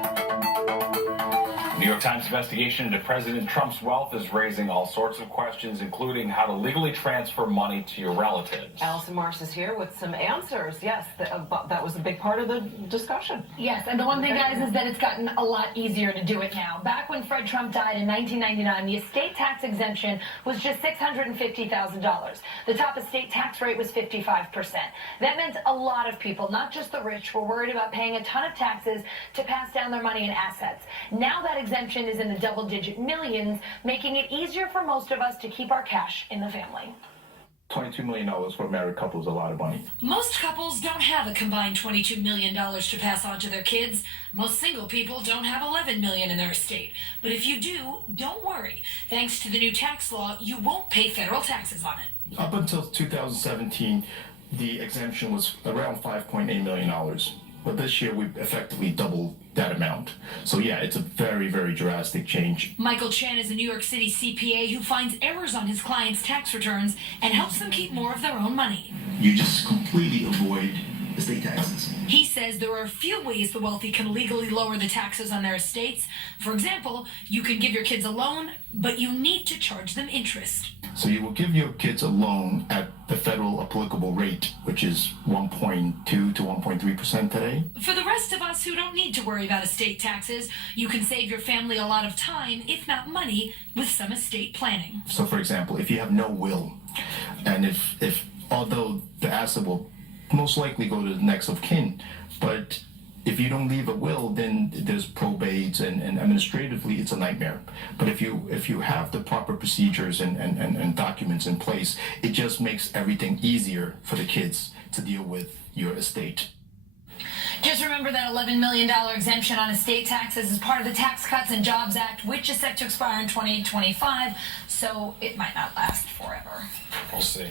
New York Times investigation into President Trump's wealth is raising all sorts of questions, including how to legally transfer money to your relatives. Allison Marsh is here with some answers. Yes, that was a big part of the discussion. Yes, and the one thing, guys, is that it's gotten a lot easier to do it now. Back when Fred Trump died in 1999, the estate tax exemption was just $650,000. The top estate tax rate was 55%. That meant a lot of people, not just the rich, were worried about paying a ton of taxes to pass down their money and assets. Now that exemption is in the double-digit millions, making it easier for most of us to keep our cash in the family. $22 million for a married couple is a lot of money. Most couples don't have a combined $22 million to pass on to their kids. Most single people don't have $11 million in their estate. But if you do, don't worry. Thanks to the new tax law, you won't pay federal taxes on it. Up until 2017, the exemption was around $5.8 million. But this year, we've effectively doubled that amount. So yeah, it's a very, very drastic change. Michael Chan is a New York City CPA who finds errors on his clients' tax returns and helps them keep more of their own money. You just completely avoid estate taxes. He says there are a few ways the wealthy can legally lower the taxes on their estates. For example, you can give your kids a loan, but you need to charge them interest. So you will give your kids a loan at the federal applicable rate, which is 1.2 to 1.3% today. For the rest of us who don't need to worry about estate taxes, you can save your family a lot of time, if not money, with some estate planning. So for example, if you have no will, and if although the asset will most likely go to the next of kin, but if you don't leave a will, then there's probates and administratively it's a nightmare. But if you have the proper procedures and documents in place, it just makes everything easier for the kids to deal with your estate. Just remember that $11 million exemption on estate taxes is part of the Tax Cuts and Jobs Act, which is set to expire in 2025, so it might not last forever. We'll see.